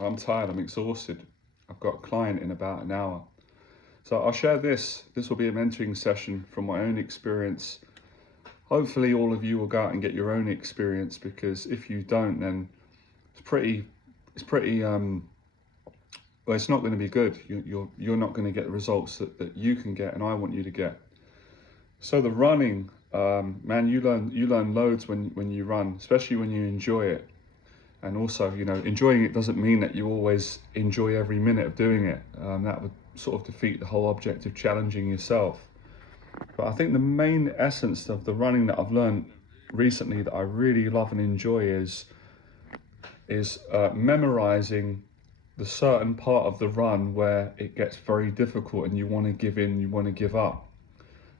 I'm tired, I'm exhausted. I've got a client in about an hour. So I'll share this. This will be a mentoring session from my own experience. Hopefully all of you will go out and get your own experience, because if you don't, then it's pretty well, it's not going to be good. You're not going to get the results that you can get and I want you to get. So the running, man, you learn loads when you run, especially when you enjoy it. And also, enjoying it doesn't mean that you always enjoy every minute of doing it. That would sort of defeat the whole object of challenging yourself. But I think the main essence of the running that I've learned recently that I really love and enjoy is memorizing the certain part of the run where it gets very difficult and you want to give in, you want to give up.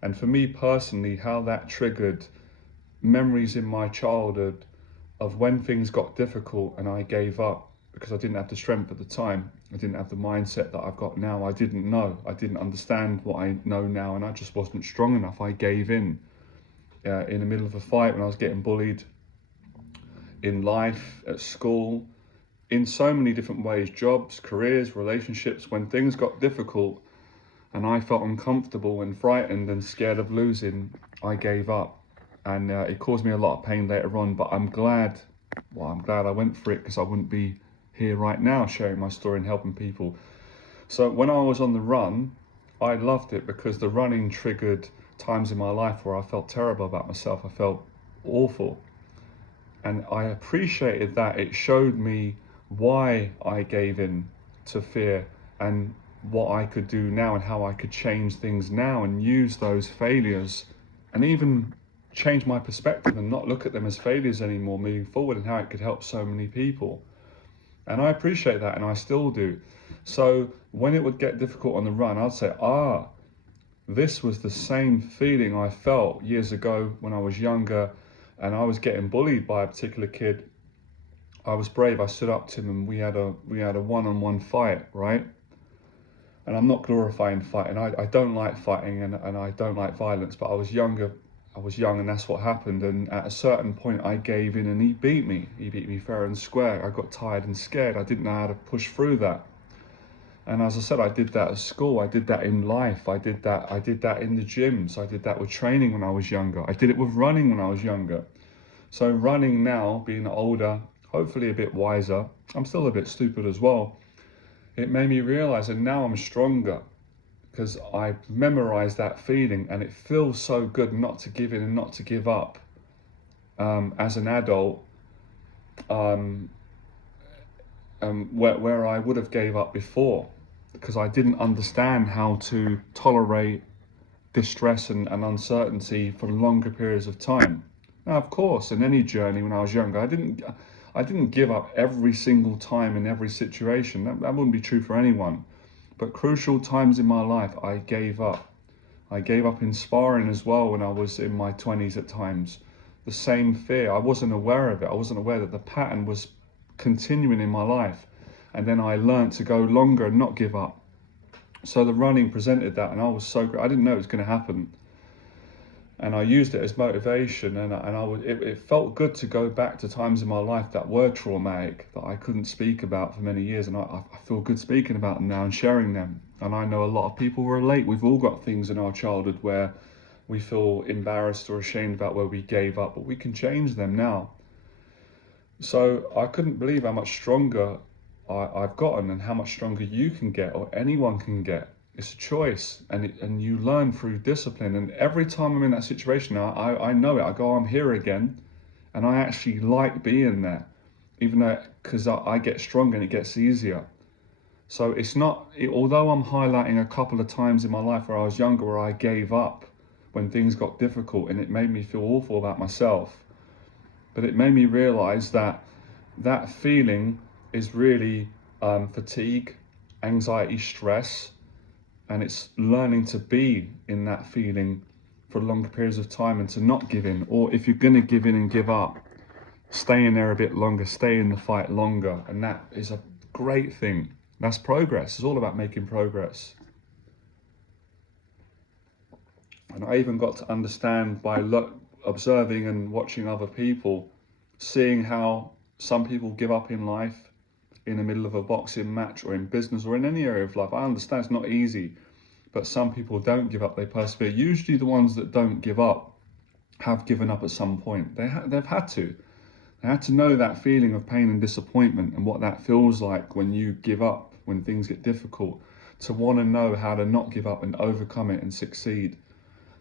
And for me personally, how that triggered memories in my childhood of when things got difficult and I gave up because I didn't have the strength at the time. I didn't have the mindset that I've got now. I didn't know. I didn't understand what I know now, and I just wasn't strong enough. I gave in the middle of a fight when I was getting bullied in life, at school, in so many different ways, jobs, careers, relationships. When things got difficult and I felt uncomfortable and frightened and scared of losing, I gave up. And it caused me a lot of pain later on, but I'm glad I went for it, because I wouldn't be here right now sharing my story and helping people. So when I was on the run, I loved it because the running triggered times in my life where I felt terrible about myself. I felt awful. And I appreciated that it showed me why I gave in to fear, and what I could do now and how I could change things now and use those failures and even change my perspective and not look at them as failures anymore moving forward, and how it could help so many people. And I appreciate that, and I still do. So when it would get difficult on the run, I'd say, this was the same feeling I felt years ago when I was younger and I was getting bullied by a particular kid. I was brave. I stood up to him and we had a one-on-one fight, right? And I'm not glorifying fighting. I don't like fighting, and I don't like violence, but I was younger. I was young, and that's what happened. And at a certain point, I gave in and he beat me. He beat me fair and square. I got tired and scared. I didn't know how to push through that. And as I said, I did that at school. I did that in life. I did that in the gyms. I did that with training when I was younger. I did it with running when I was younger. So running now, being older, hopefully a bit wiser, I'm still a bit stupid as well. It made me realize, and now I'm stronger because I memorized that feeling, and it feels so good not to give in and not to give up. As an adult, where I would have gave up before, because I didn't understand how to tolerate distress and uncertainty for longer periods of time. Now, of course, in any journey when I was younger, I didn't give up every single time in every situation. That wouldn't be true for anyone. But crucial times in my life, I gave up. I gave up in sparring as well when I was in my 20s at times. The same fear. I wasn't aware of it. I wasn't aware that the pattern was continuing in my life. And then I learned to go longer and not give up. So the running presented that, and I was so great. I didn't know it was going to happen. And I used it as motivation, and it felt good to go back to times in my life that were traumatic, that I couldn't speak about for many years, and I feel good speaking about them now and sharing them. And I know a lot of people relate. We've all got things in our childhood where we feel embarrassed or ashamed about where we gave up, but we can change them now. So I couldn't believe how much stronger I've gotten, and how much stronger you can get, or anyone can get. It's a choice, and you learn through discipline. And every time I'm in that situation now, I know it. I go, I'm here again, and I actually like being there, even though, because I get stronger and it gets easier. So it's not, although I'm highlighting a couple of times in my life where I was younger where I gave up when things got difficult, and it made me feel awful about myself, but it made me realize that that feeling is really fatigue, anxiety, stress, and it's learning to be in that feeling for longer periods of time and to not give in. Or if you're going to give in and give up, stay in there a bit longer, stay in the fight longer. And that is a great thing. That's progress. It's all about making progress. And I even got to understand by observing and watching other people, seeing how some people give up in life in the middle of a boxing match or in business or in any area of life. I understand it's not easy, but some people don't give up, they persevere. Usually the ones that don't give up have given up at some point. They've had to. They had to know that feeling of pain and disappointment and what that feels like when you give up, when things get difficult, to want to know how to not give up and overcome it and succeed.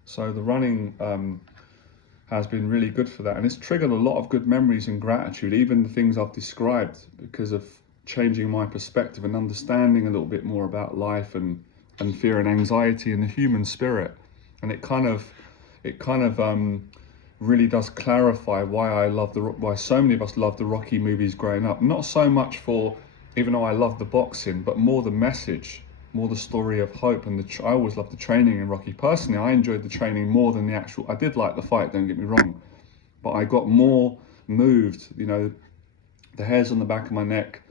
So the running has been really good for that, and it's triggered a lot of good memories and gratitude, even the things I've described, because of changing my perspective and understanding a little bit more about life and fear and anxiety and the human spirit. And it kind of really does clarify why so many of us love the Rocky movies growing up. Not so much for, even though I love the boxing, but more the message, more the story of hope. And I always loved the training in Rocky. Personally, I enjoyed the training more than the actual. I did like the fight, don't get me wrong, but I got more moved. You know, the hairs on the back of my neck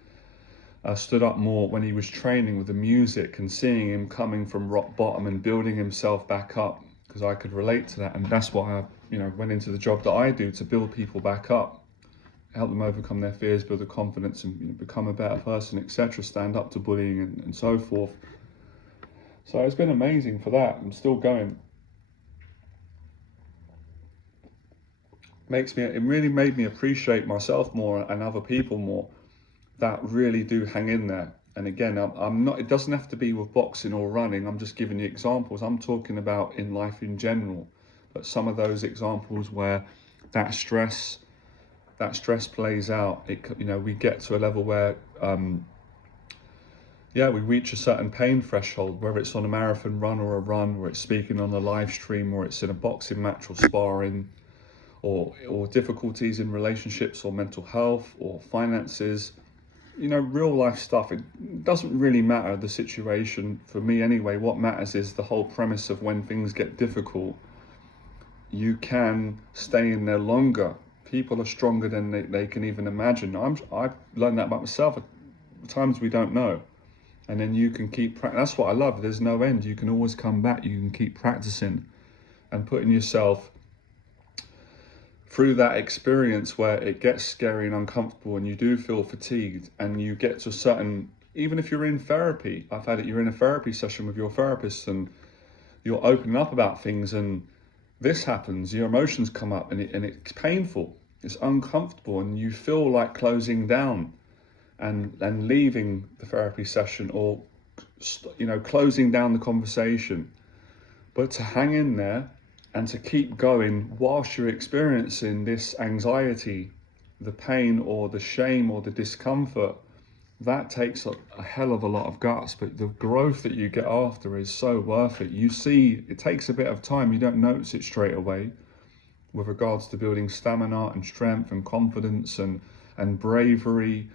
stood up more when he was training with the music and seeing him coming from rock bottom and building himself back up, because I could relate to that. And that's why I, went into the job that I do, to build people back up, help them overcome their fears, build their confidence, and become a better person, etc. Stand up to bullying and so forth. So it's been amazing for that. I'm still going. It really made me appreciate myself more and other people more that really do hang in there. And again, I'm not, it doesn't have to be with boxing or running. I'm just giving you examples. I'm talking about in life in general. But some of those examples where that stress plays out, we get to a level where, we reach a certain pain threshold, whether it's on a marathon run or a run, or it's speaking on a live stream, or it's in a boxing match or sparring, or difficulties in relationships or mental health or finances. Real life stuff. It doesn't really matter the situation for me anyway. What matters is the whole premise of when things get difficult, you can stay in there longer. People are stronger than they can even imagine. I've learned that about myself. At times we don't know. And then you can keep practicing. That's what I love. There's no end. You can always come back. You can keep practicing and putting yourself through that experience where it gets scary and uncomfortable and you do feel fatigued, and you get to a certain, even if you're in therapy, I've had it, you're in a therapy session with your therapist and you're opening up about things, and this happens, your emotions come up, and it's painful, it's uncomfortable, and you feel like closing down and leaving the therapy session, or closing down the conversation. But to hang in there and to keep going whilst you're experiencing this anxiety, the pain or the shame or the discomfort, that takes a hell of a lot of guts. But the growth that you get after is so worth it. You see, it takes a bit of time. You don't notice it straight away with regards to building stamina and strength and confidence and bravery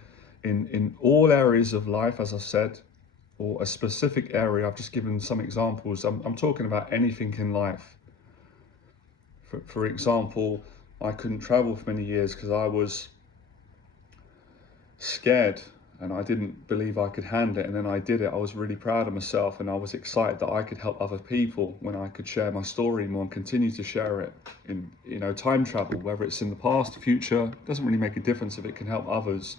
in all areas of life, as I said, or a specific area. I've just given some examples. I'm talking about anything in life. For example, I couldn't travel for many years because I was scared and I didn't believe I could handle it. And then I did it. I was really proud of myself, and I was excited that I could help other people when I could share my story more and continue to share it in, time travel, whether it's in the past, future, doesn't really make a difference if it can help others.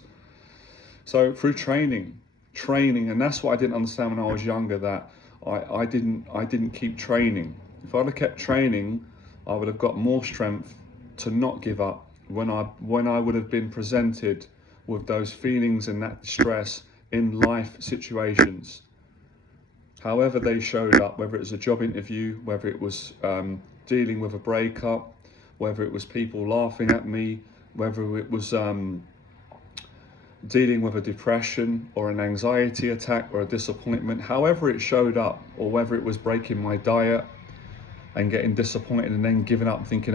So through training, and that's what I didn't understand when I was younger, that I didn't keep training. If I'd have kept training, I would have got more strength to not give up when I would have been presented with those feelings and that distress in life situations. However they showed up, whether it was a job interview, whether it was dealing with a breakup, whether it was people laughing at me, whether it was dealing with a depression or an anxiety attack or a disappointment, however it showed up, or whether it was breaking my diet and getting disappointed and then giving up, thinking,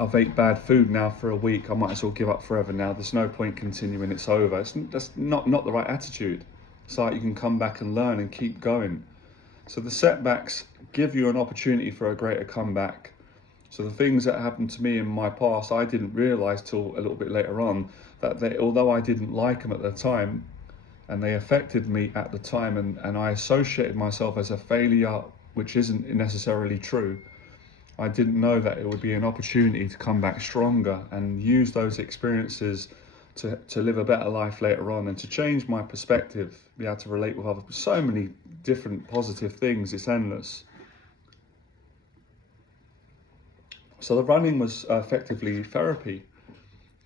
I've ate bad food now for a week, I might as well give up forever now, there's no point continuing, it's over. That's not the right attitude. It's like you can come back and learn and keep going. So the setbacks give you an opportunity for a greater comeback. So the things that happened to me in my past, I didn't realise till a little bit later on, that although I didn't like them at the time, and they affected me at the time, and I associated myself as a failure, which isn't necessarily true, I didn't know that it would be an opportunity to come back stronger and use those experiences to live a better life later on and to change my perspective, be able to relate with others. So many different positive things, it's endless. So the running was effectively therapy,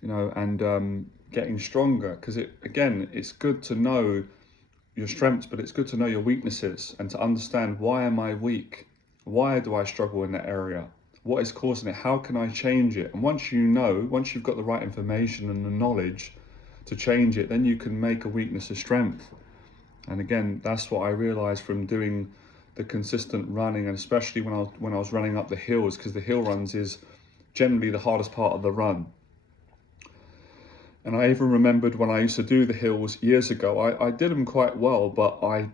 and getting stronger, because it's good to know your strengths, but it's good to know your weaknesses and to understand, why am I weak? Why do I struggle in that area? What is causing it? How can I change it? And once you've got the right information and the knowledge to change it, then you can make a weakness a strength. And again, that's what I realized from doing the consistent running, and especially when I was running up the hills, because the hill runs is generally the hardest part of the run. And I even remembered when I used to do the hills years ago, I did them quite well, but I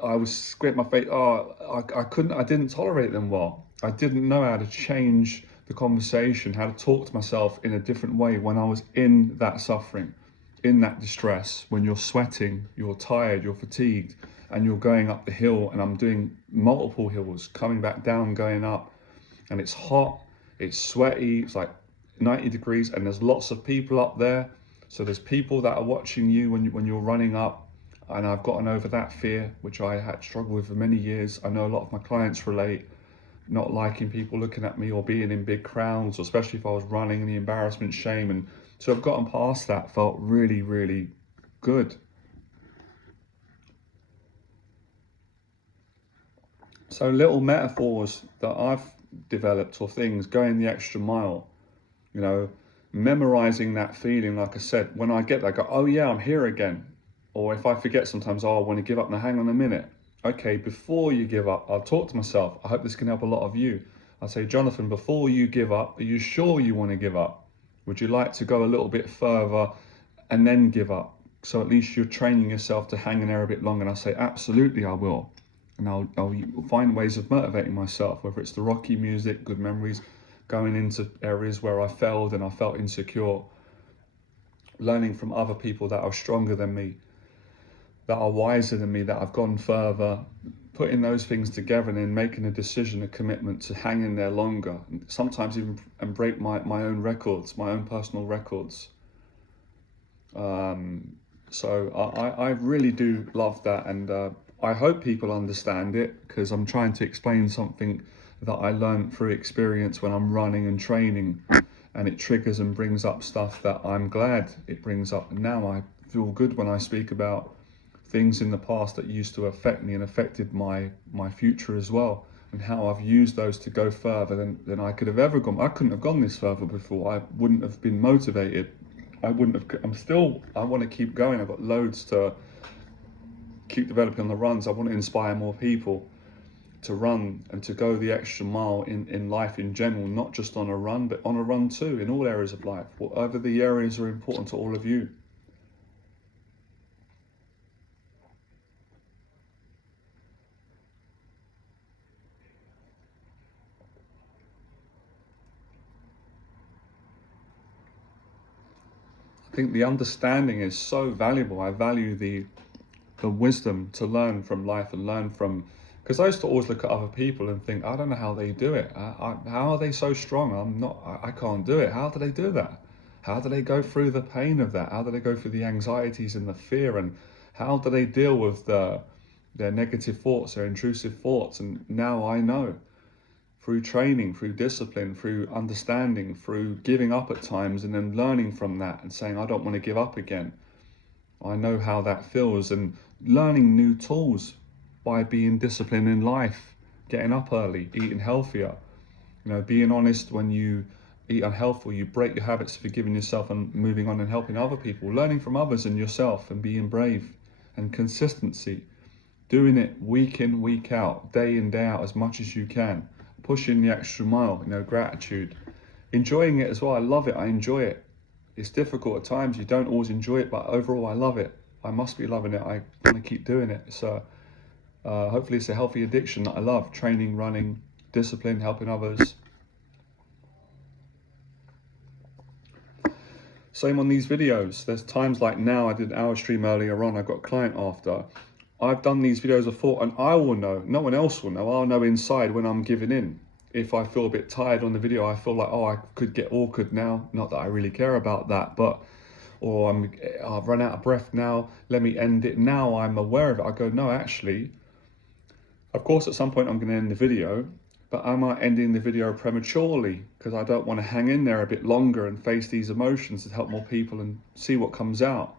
was squint my face. I didn't tolerate them well. I didn't know how to change the conversation, how to talk to myself in a different way when I was in that suffering, in that distress, when you're sweating, you're tired, you're fatigued, and you're going up the hill, and I'm doing multiple hills, coming back down, going up, and it's hot, it's sweaty, it's like 90 degrees, and there's lots of people up there. So there's people that are watching you when you're running up, and I've gotten over that fear, which I had struggled with for many years. I know a lot of my clients relate, not liking people looking at me or being in big crowds, or especially if I was running, and the embarrassment, shame. And so I've gotten past that, felt really, really good. So little metaphors that I've developed, or things, going the extra mile, memorizing that feeling. Like I said, when I get there, I go, oh yeah, I'm here again. Or if I forget sometimes, I want to give up. Now hang on a minute. Okay, before you give up, I'll talk to myself. I hope this can help a lot of you. I'll say, Jonathan, before you give up, are you sure you want to give up? Would you like to go a little bit further and then give up? So at least you're training yourself to hang in there a bit longer. And I'll say, absolutely, I will. And I'll find ways of motivating myself, whether it's the Rocky music, good memories, going into areas where I failed and I felt insecure, learning from other people that are stronger than me, that are wiser than me, that have gone further, putting those things together and then making a decision, a commitment to hang in there longer, sometimes even and break my own records, my own personal records. So I really do love that, and I hope people understand it, because I'm trying to explain something that I learned through experience when I'm running and training, and it triggers and brings up stuff that I'm glad it brings up. And now I feel good when I speak about things in the past that used to affect me and affected my future as well, and how I've used those to go further than I could have ever gone. I couldn't have gone this further before. I wouldn't have been motivated. I want to keep going. I've got loads to keep developing on the runs. I want to inspire more people to run and to go the extra mile in life in general, not just on a run, but on a run too, in all areas of life, whatever the areas are important to all of you. I think the understanding is so valuable. I value the wisdom to learn from life and learn from, because I used to always look at other people and think, I don't know how they do it. How are they so strong? I can't do it. How do they do that? How do they go through the pain of that? How do they go through the anxieties and the fear? And how do they deal with their negative thoughts, their intrusive thoughts? And now I know, through training, through discipline, through understanding, through giving up at times, and then learning from that and saying, I don't want to give up again. I know how that feels, and learning new tools by being disciplined in life, getting up early, eating healthier, being honest when you eat unhealthy, you break your habits, forgiving yourself and moving on and helping other people, learning from others and yourself, and being brave, and consistency, doing it week in, week out, day in, day out, as much as you can, pushing the extra mile, gratitude, enjoying it as well. I love it. I enjoy it. It's difficult at times. You don't always enjoy it, but overall I love it. I must be loving it. I want to keep doing it. So hopefully it's a healthy addiction that I love. Training, running, discipline, helping others. Same on these videos. There's times like now, I did an hour stream earlier on, I got a client after. I've done these videos before, and I will know, no one else will know. I'll know inside when I'm giving in. If I feel a bit tired on the video, I feel like, I could get awkward now. Not that I really care about that, but or I've run out of breath now, let me end it. Now I'm aware of it. I go, no, actually, of course, at some point I'm going to end the video, but am I ending the video prematurely? Because I don't want to hang in there a bit longer and face these emotions to help more people and see what comes out.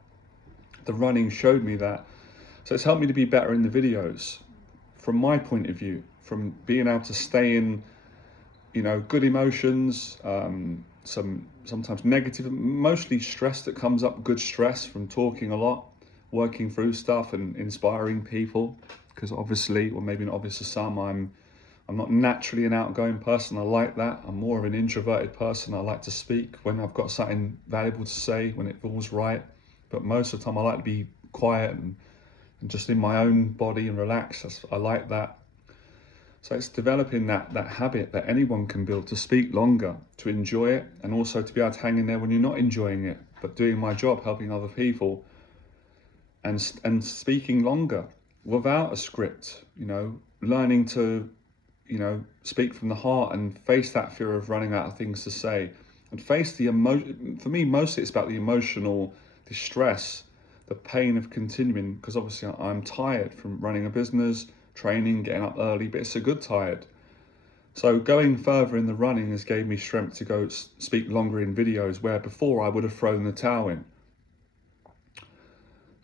The running showed me that. So it's helped me to be better in the videos from my point of view, from being able to stay in, good emotions, sometimes negative, mostly stress that comes up, good stress from talking a lot, working through stuff and inspiring people. Because obviously, or maybe not obvious to some, I'm not naturally an outgoing person. I like that. I'm more of an introverted person. I like to speak when I've got something valuable to say, when it feels right. But most of the time I like to be quiet and just in my own body and relax. I like that. So it's developing that habit that anyone can build to speak longer, to enjoy it, and also to be able to hang in there when you're not enjoying it, but doing my job, helping other people, and speaking longer without a script, learning to, speak from the heart and face that fear of running out of things to say, and face the emotion. For me, mostly it's about the emotional distress, the pain of continuing, because obviously I'm tired from running a business, training, getting up early, but it's a good tired. So going further in the running has gave me strength to go speak longer in videos, where before I would have thrown the towel in.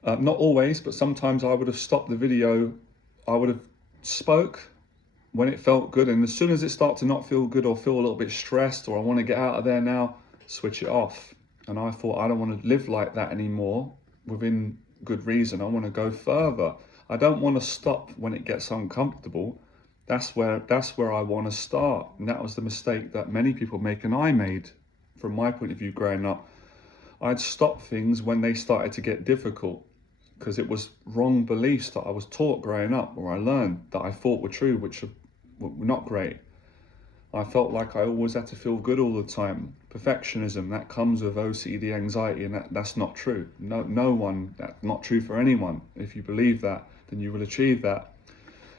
Not always, but sometimes I would have stopped the video. I would have spoke when it felt good, and as soon as it started to not feel good or feel a little bit stressed, or I want to get out of there now, switch it off. And I thought, I don't want to live like that anymore, within good reason. I want to go further. I don't want to stop when it gets uncomfortable. That's where I want to start. And that was the mistake that many people make, and I made from my point of view growing up. I'd stop things when they started to get difficult, because it was wrong beliefs that I was taught growing up, or I learned that I thought were true, which were not great. I felt like I always had to feel good all the time. Perfectionism, that comes with OCD, anxiety, and that's not true. That's not true for anyone. If you believe that, then you will achieve that.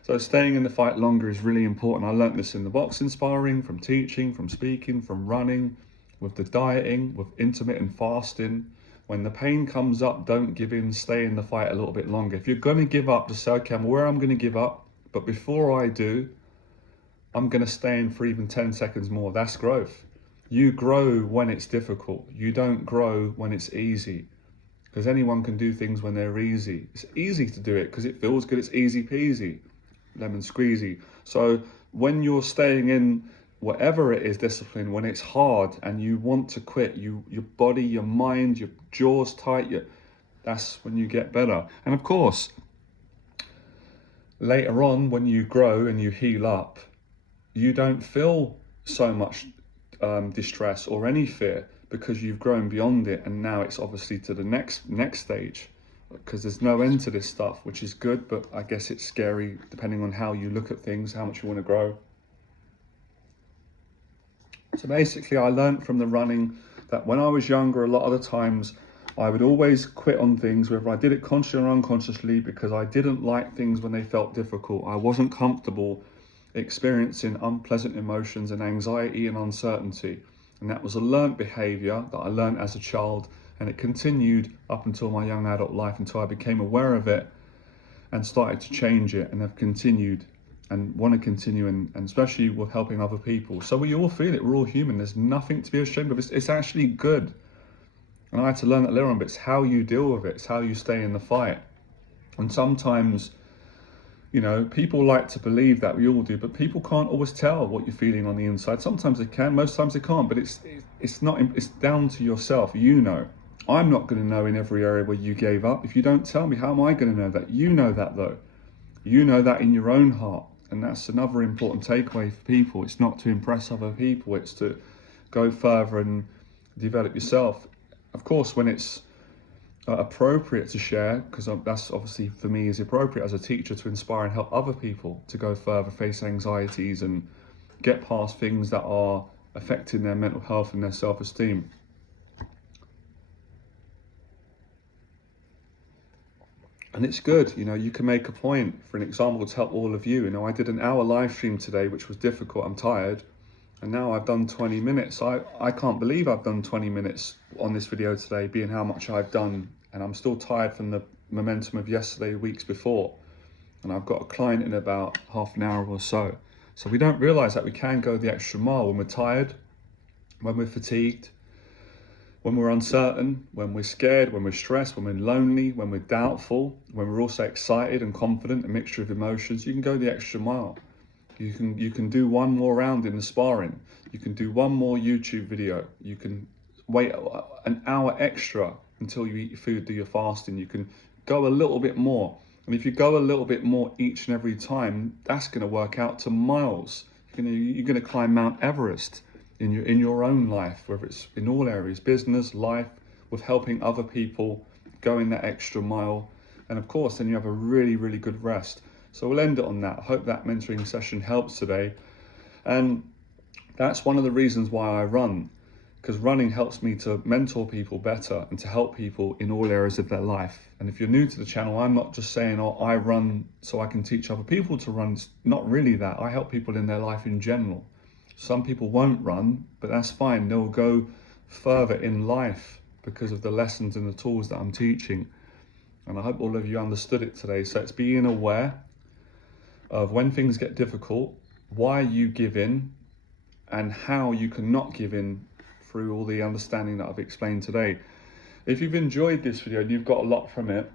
So staying in the fight longer is really important. I learnt this in the boxing sparring, from teaching, from speaking, from running, with the dieting, with intermittent fasting. When the pain comes up, don't give in, stay in the fight a little bit longer. If you're going to give up, just say, okay, I'm aware I'm going to give up, but before I do, I'm going to stay in for even 10 seconds more. That's growth. You grow when it's difficult. You don't grow when it's easy, because anyone can do things when they're easy. It's easy to do it because it feels good. It's easy peasy, lemon squeezy. So when you're staying in whatever it is, discipline, when it's hard and you want to quit, your body, your mind, your jaw's tight, that's when you get better. And of course, later on, when you grow and you heal up, you don't feel so much distress or any fear, because you've grown beyond it, and now it's obviously to the next stage, because there's no end to this stuff, which is good, but I guess it's scary depending on how you look at things, how much you want to grow. So basically, I learned from the running that when I was younger, a lot of the times I would always quit on things, whether I did it consciously or unconsciously, because I didn't like things when they felt difficult. I wasn't comfortable experiencing unpleasant emotions and anxiety and uncertainty. And that was a learnt behavior that I learned as a child, and it continued up until my young adult life, until I became aware of it and started to change it, and have continued and want to continue, and especially with helping other people. So we all feel it, we're all human. There's nothing to be ashamed of. It's actually good. And I had to learn that later on, but it's how you deal with it. It's how you stay in the fight. And sometimes, people like to believe that, we all do, but people can't always tell what you're feeling on the inside. Sometimes they can, most times they can't, but it's down to yourself. I'm not going to know in every area where you gave up. If you don't tell me, how am I going to know that? You know that though. You know that in your own heart. And that's another important takeaway for people. It's not to impress other people, it's to go further and develop yourself. Of course, when it's appropriate to share, because that's obviously for me is appropriate as a teacher, to inspire and help other people to go further, face anxieties and get past things that are affecting their mental health and their self-esteem. And it's good, you can make a point, for an example, to help all of you. I did an hour live stream today, which was difficult. I'm tired. And now I've done 20 minutes. I can't believe I've done 20 minutes on this video today, being how much I've done. And I'm still tired from the momentum of yesterday, weeks before. And I've got a client in about half an hour or so. So we don't realize that we can go the extra mile when we're tired, when we're fatigued, when we're uncertain, when we're scared, when we're stressed, when we're lonely, when we're doubtful, when we're also excited and confident, a mixture of emotions. You can go the extra mile. You can do one more round in the sparring. You can do one more YouTube video. You can wait an hour extra until you eat your food, do your fasting. You can go a little bit more. And if you go a little bit more each and every time, that's going to work out to miles. You're going to climb Mount Everest in your own life, whether it's in all areas, business, life, with helping other people, going that extra mile. And of course, then you have a really, really good rest. So we'll end it on that. I hope that mentoring session helps today. And that's one of the reasons why I run, because running helps me to mentor people better and to help people in all areas of their life. And if you're new to the channel, I'm not just saying, oh, I run so I can teach other people to run. It's not really that. I help people in their life in general. Some people won't run, but that's fine. They'll go further in life because of the lessons and the tools that I'm teaching. And I hope all of you understood it today. So it's being aware of when things get difficult, why you give in, and how you can not give in through all the understanding that I've explained today. If you've enjoyed this video and you've got a lot from it,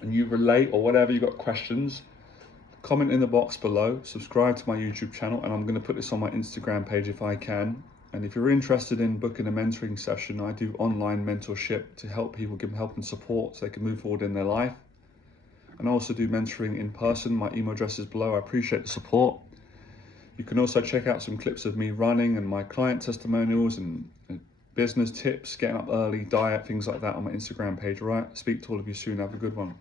and you relate or whatever, you've got questions, comment in the box below, subscribe to my YouTube channel, and I'm going to put this on my Instagram page if I can. And if you're interested in booking a mentoring session, I do online mentorship to help people, give them help and support so they can move forward in their life. And I also do mentoring in person. My email address is below. I appreciate the support. You can also check out some clips of me running and my client testimonials and business tips, getting up early, diet, things like that on my Instagram page. All right, speak to all of you soon. Have a good one.